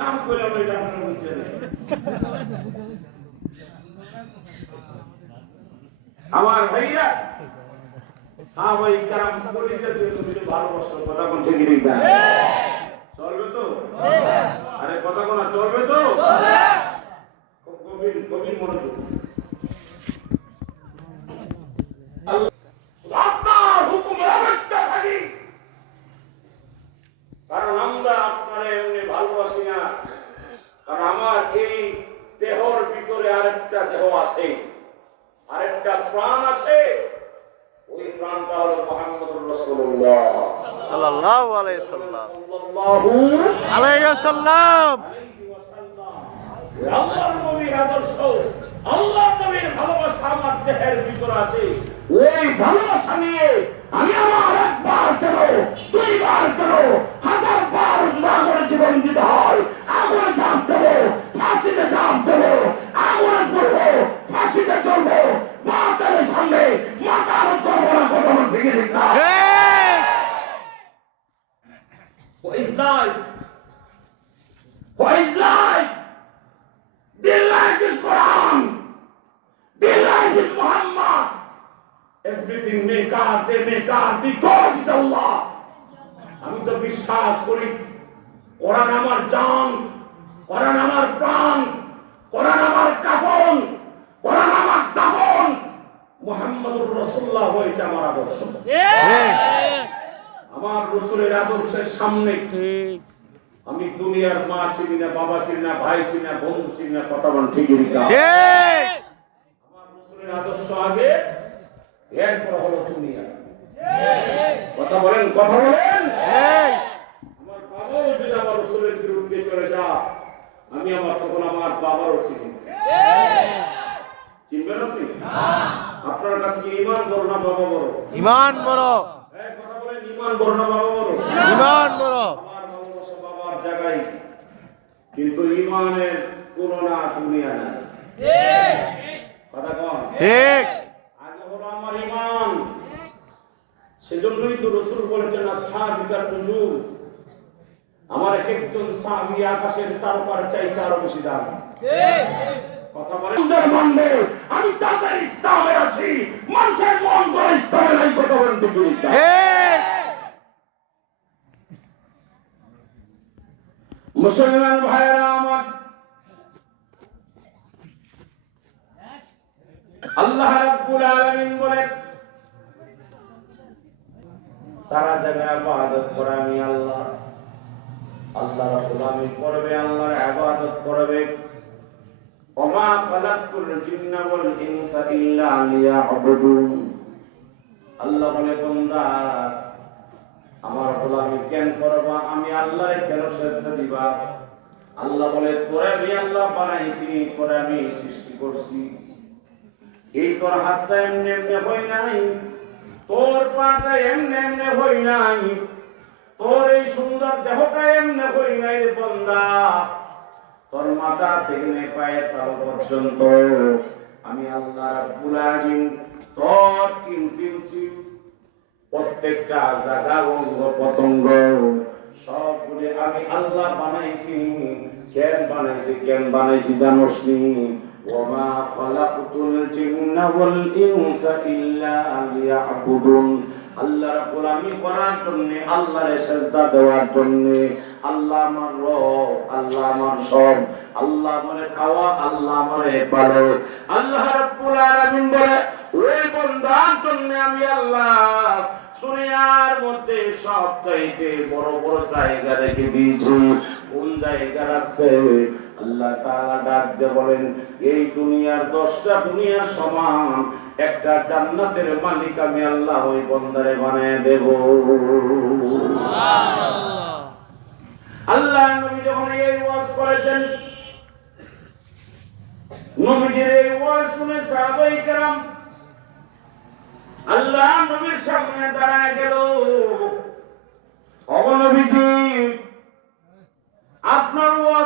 নাম করে আমরা এটা আপনারা বুঝছেন। আমার ভাইরা সাহাবায়ে কেরাম পরিচয় দিয়ে ভালোবাসার কথা বলছে কি ঠিক না? চলবে তো? আরে কথা কোনা চলবে তো? খুব গভীর গভীর মনোযোগ। আপনার হুকুম অবশ্যই থাকি, কারণ আমরা আপনারা এমনি ভালোবাসি না, কারণ আমার এই দেহর ভিতরে আরেকটা দেহ আছে, আরেকটা প্রাণ আছে। ওই প্রাণটা হলো মুহাম্মদুর রাসূলুল্লাহ সাল্লাল্লাহু আলাইহি সাল্লাম। আল্লাহর নবীর আদর্শ, আল্লাহর নবীর ভালোবাসা আমার দেহের ভিতরে আছে। ওই ভালোবাসা নিয়ে আমি আমার একবার কেন, দুইবার কেন, হাজার বার উদ্ধার করে জীবন দিতে হয়। আগুনে ঝাঁপ দেবো, ফাঁসিতে ঝাঁপ দেবো, আগুনে পড়বো, ফাঁসিতে চলবো, বাতিলের সামনে মাথা নত করবো না। কথা আমার ঠিক ঠিক না? What is life? What is life? Their life is Quran. Their life is Muhammad. Everything they got, the God is Allah. আমি তো বিশ্বাস করি কোরআন আমার জান, কোরআন আমার প্রাণ, কোরআন আমার কাফন, কোরআন আমার দাফন, মুহাম্মদুর রাসূলুল্লাহ হয়েছে আমার আদর্শ। আমার রাসূলের আদর্শের সামনে আমি দুনিয়ার মা চিনি না, বাবা চিনি না, ভাই চিনি না, বন্ধু চিনি না। কথা বলেন ঠিক না? আমার রাসূলের আদর্শ আগে, এরপর হলো দুনিয়া। কথা বলেন, কথা বলেন। আমার বাবাও যদি আমার রাসূলের বিরুদ্ধে চলে যায়, আমি তখন আমার বাবারও চিনি। চিনবেন আপনি? আপনার কাছে কি ঈমান বড় না বাবা বড়? ঈমান বড়। কথা বলেন, ঈমান বড় না বাবা বড়? ঈমান বড়। আমার ভালোবাসা বাবার জায়গায়, কিন্তু ঈমানের তুলনা দুনিয়া নাই। কথা কন ঠিক। আগে হলো আমার ঈমান। সেজন্যই তো রাসূল বলেছেন আসহাবিকার নুজুম, আমার এক একজন সাহাবী আকাশের তারকার চাইতে আরো বেশি দাম। কথা বলেন, মানবে আমি তাদের ইসলামে আছি, মানুষের মন করে ইসলামে নাই। কথা বলেন ঠিক না? মুসলমান ভাইরা আমার, আল্লাহ রাব্বুল আলামিন বলেন তারা যারা ইবাদত করে আমি আল্লাহ, আল্লাহর গোলামি করবে, আল্লাহর ইবাদত করবে। ওমা খালাকতুল জিন্না ওয়াল ইনসা ইল্লা লিয়াবুদুন। আল্লাহ বলে বান্দা আমার গোলামি কেন করবা, আমি আল্লাহরে কেন সেজদা দিবা? আল্লাহ বলে তোরে আমি আল্লাহ বানাইছি, তোরে আমি সৃষ্টি করছি। এই তোর হাতটা এমনি এমনি হই নাই, তোর পাটা এমনি এমনি হই নাই, তোর এই সুন্দর দেহটা এমনি হই নাই রে বান্দা। তোর মাথা থেকে পায়ে তাল পর্যন্ত আমি আল্লাহ রাব্বুল আলামিন তোর ইঞ্চি প্রত্যেকটা জায়গা অঙ্গ পতঙ্গ সবগুলো আমি আল্লাহ বানাইছি। কেন বানাইছি জানোস নি? ওমা খালাকতুল জিন্না ওয়াল ইনসা ইল্লা লিয়াবুদুন। আল্লাহ রাব্বুল আলামিন করার জন্য, আল্লাহরে সিজদা দেওয়ার জন্য। আল্লাহ আমার রব, আল্লাহ আমার সব, আল্লাহ আমারে খাওয়া, আল্লাহ আমারে পালে। আল্লাহ রাব্বুল আলামিন বলে ওই বান্দার জন্য আমি আল্লাহ দুনিয়ার মধ্যে সবচাইতে বড় বড় জায়গা রেখে দিয়েছি। কোন জায়গা রাখছে? আল্লাহ তাআলা ডাক দিয়ে বলেন এই দুনিয়ার 10টা দুনিয়ার সমান একটা জান্নাতের মালিক আমি আল্লাহ ওই বান্দারে বানিয়ে দেব। সুবহানাল্লাহ। আল্লাহ নবী যখন এই ওয়াজ করেছেন, নবীজির এই ওয়াজ শুনে সাহাবায়ে কেরাম আল্লাহ নবীর সামনে দাঁড়ায় গেল। ও নবীজি, আপনার